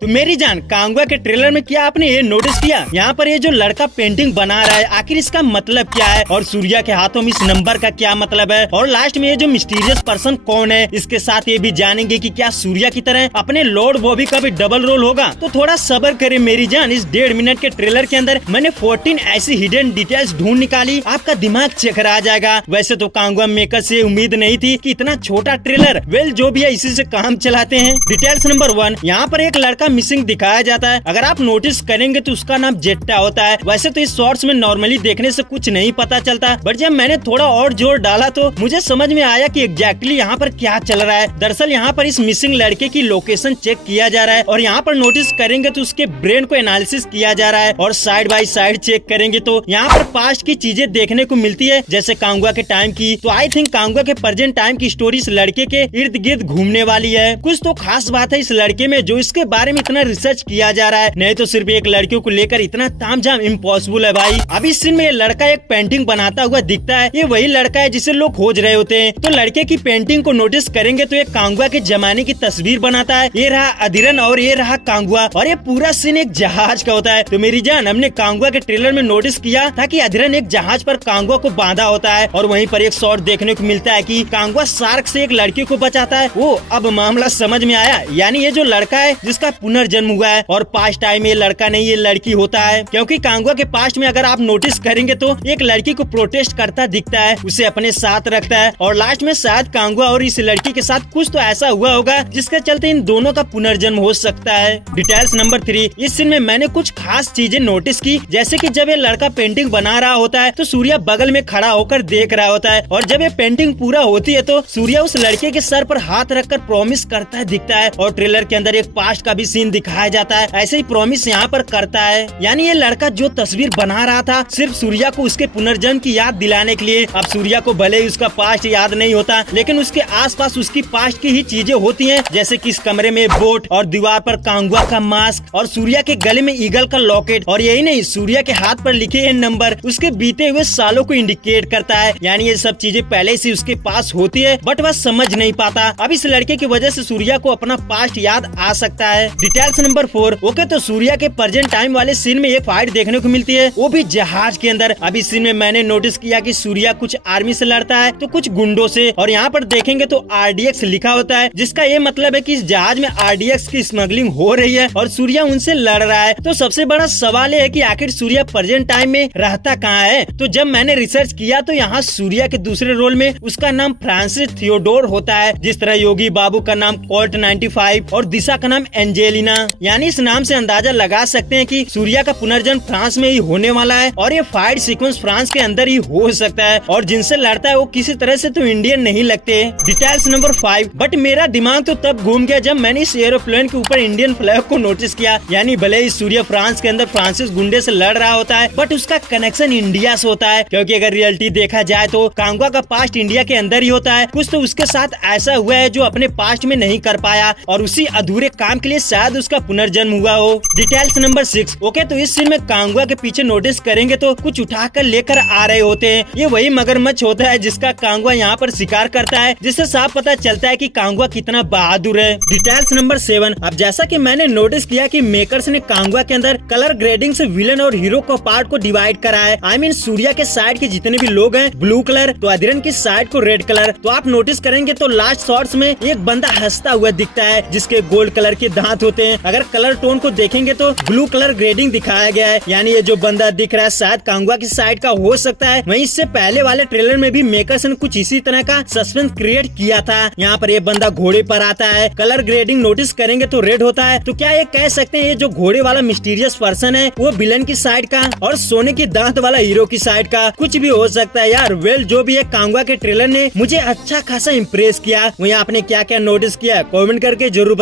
तो मेरी जान कांगवा के ट्रेलर में क्या आपने ये नोटिस किया, यहाँ पर ये जो लड़का पेंटिंग बना रहा है आखिर इसका मतलब क्या है और सूर्या के हाथों में इस नंबर का क्या मतलब है, और लास्ट में ये जो मिस्टीरियस पर्सन कौन है, इसके साथ ये भी जानेंगे कि क्या सूर्या की तरह अपने लॉर्ड बॉबी का भी डबल रोल होगा। तो थोड़ा सब्र करे मेरी जान, इस 1.5 मिनट के ट्रेलर के अंदर मैंने 14 ऐसी हिडन डिटेल्स ढूंढ निकाली, आपका दिमाग चकरा जाएगा। वैसे तो कांगवा मेकर से उम्मीद नहीं थी कि इतना छोटा ट्रेलर, वेल जो भी है इसी से काम चलाते हैं। डिटेल्स नंबर 1, यहाँ पर एक लड़का मिसिंग दिखाया जाता है। अगर आप नोटिस करेंगे तो उसका नाम जेट्टा होता है। वैसे तो इस शॉर्ट्स में नॉर्मली देखने से कुछ नहीं पता चलता, बट जब मैंने थोड़ा और जोर डाला तो मुझे समझ में आया कि एग्जैक्टली यहाँ पर क्या चल रहा है। दरअसल यहाँ पर इस मिसिंग लड़के की लोकेशन चेक किया जा रहा है और यहाँ पर नोटिस करेंगे तो उसके ब्रेन को एनालिसिस किया जा रहा है और साइड बाय साइड चेक करेंगे तो यहाँ पर पास्ट की चीजें देखने को मिलती है, जैसे कांगवा के टाइम की। तो आई थिंक कांगवा के प्रेजेंट टाइम की स्टोरी इस लड़के के इर्द गिर्द घूमने वाली है। कुछ तो खास बात है इस लड़के में जो इसके बारे में इतना रिसर्च किया जा रहा है, नहीं तो सिर्फ एक लड़कियों को लेकर इतना तामझाम इम्पॉसिबल है भाई। अब इस सीन में ये लड़का एक पेंटिंग बनाता हुआ दिखता है, ये वही लड़का है जिसे लोग खोज रहे होते हैं। तो लड़के की पेंटिंग को नोटिस करेंगे तो ये कांगवा के जमाने की तस्वीर बनाता है। ये रहा अधिरन और ये रहा कांगवा, और ये पूरा सीन एक जहाज का होता है। तो मेरी जान, हमने कांगवा के ट्रेलर में नोटिस किया था कि अधिरन एक जहाज पर कांगवा को बांधा होता है और वहीं पर एक शॉट देखने को मिलता है कि कांगवा शार्क से एक लड़की को बचाता है। वो अब मामला समझ में आया, यानी ये जो लड़का है जिसका पुनर्जन्म हुआ है और पास्ट टाइम ये लड़का नहीं ये लड़की होता है, क्योंकि कांगवा के पास्ट में अगर आप नोटिस करेंगे तो एक लड़की को प्रोटेस्ट करता दिखता है, उसे अपने साथ रखता है और लास्ट में शायद कांगवा और इस लड़की के साथ कुछ तो ऐसा हुआ होगा जिसके चलते इन दोनों का पुनर्जन्म हो सकता है। डिटेल्स नंबर 3, इस सीन में मैंने कुछ खास चीजें नोटिस की, जैसे कि जब ये लड़का पेंटिंग बना रहा होता है तो सूर्या बगल में खड़ा होकर देख रहा होता है, और जब ये पेंटिंग पूरा होती है तो सूर्या उस लड़के के सर पर हाथ रखकर प्रॉमिस करता है दिखता है। और ट्रेलर के अंदर एक पास्ट का भी सीन दिखाया जाता है, ऐसे ही प्रॉमिस यहाँ पर करता है। यानी ये लड़का जो तस्वीर बना रहा था सिर्फ सूर्या को उसके पुनर्जन्म की याद दिलाने के लिए। अब सूर्या को भले ही उसका पास्ट याद नहीं होता, लेकिन उसके आसपास उसकी पास्ट की ही चीजें होती हैं, जैसे कि इस कमरे में बोट और दीवार पर कांगवा का मास्क और सूर्या के गले में ईगल का लॉकेट, और यही नहीं सूर्या के हाथ पर लिखे ये नंबर उसके बीते हुए सालों को इंडिकेट करता है। यानी ये सब चीजें पहले से उसके पास होती है, बट वह समझ नहीं पाता। अब इस लड़के की वजह से सूर्या को अपना पास्ट याद आ सकता है। डिटेल्स नंबर 4, ओके तो सूर्या के प्रेजेंट टाइम वाले सीन में एक फाइट देखने को मिलती है, वो भी जहाज के अंदर। अब इस सीन में मैंने नोटिस किया कि सूर्या कुछ आर्मी से लड़ता है तो कुछ गुंडों से, और यहाँ पर देखेंगे तो RDX लिखा होता है, जिसका ये मतलब है कि इस जहाज में RDX की स्मगलिंग हो रही है और सूर्या उनसे लड़ रहा है। तो सबसे बड़ा सवाल है कि आखिर सूर्या प्रेजेंट टाइम में रहता कहाँ है। तो जब मैंने रिसर्च किया तो यहाँ सूर्या के दूसरे रोल में उसका नाम फ्रांसिस थियोडोर होता है, जिस तरह योगी बाबू का नाम कोल्ट 95 और दिशा का नाम एंजेलिना। यानी इस नाम से अंदाजा लगा सकते हैं कि सूर्या का पुनर्जन्म फ्रांस में ही होने वाला है और ये फाइट सीक्वेंस फ्रांस के अंदर ही हो सकता है, और जिनसे लड़ता है वो किसी तरह से तो इंडियन नहीं लगते। डिटेल्स नंबर 5, बट मेरा दिमाग तो तब घूम गया जब मैंने इस एरोप्लेन के ऊपर इंडियन फ्लैग को नोटिस किया। यानी भले ही सूर्या फ्रांस के अंदर फ्रांसिस गुंडे से लड़ रहा होता है, बट उसका कनेक्शन इंडिया से होता है, क्योंकि अगर रियलिटी देखा जाए तो कांगवा का पास्ट इंडिया के अंदर ही होता है। कुछ तो उसके साथ ऐसा हुआ है जो अपने पास्ट में नहीं कर पाया और उसी अधूरे काम के लिए शायद उसका पुनर्जन्म हुआ हो। डिटेल्स नंबर 6, ओके तो इस सीन में कांगवा के पीछे नोटिस करेंगे तो कुछ उठाकर लेकर आ रहे होते हैं, ये वही मगरमच्छ होता है जिसका कांगवा यहाँ पर शिकार करता है, जिससे साफ पता चलता है कि कांगवा कितना बहादुर है। डिटेल्स नंबर 7, अब जैसा कि मैंने नोटिस किया कि मेकर्स ने कांगवा के अंदर कलर ग्रेडिंग से विलन और हीरो को पार्ट को डिवाइड करा है। आई मीन सूर्या के साइड के जितने भी लोग हैं ब्लू कलर, तो अधिरन की साइड को रेड कलर। तो आप नोटिस करेंगे तो लास्ट शॉट्स में एक बंदा हंसता हुआ दिखता है जिसके गोल्ड कलर के दांत होते हैं। अगर कलर टोन को देखेंगे तो ब्लू कलर ग्रेडिंग दिखाया गया है, यानी ये जो बंदा दिख रहा है शायद कांगवा की साइड का हो सकता है। वहीं इससे पहले वाले ट्रेलर में भी मेकर्स ने कुछ इसी तरह का सस्पेंस क्रिएट किया था। यहाँ पर ये बंदा घोड़े पर आता है, कलर ग्रेडिंग नोटिस करेंगे तो रेड होता है। तो क्या ये कह सकते हैं ये जो घोड़े वाला मिस्टीरियस पर्सन है वो विलन की साइड का और सोने की दांत वाला हीरो की साइड का? कुछ भी हो सकता है यार। वेल जो भी है कांगवा के ट्रेलर ने मुझे अच्छा खासा इम्प्रेस किया। वहीं आपने क्या क्या नोटिस किया कमेंट करके जरूर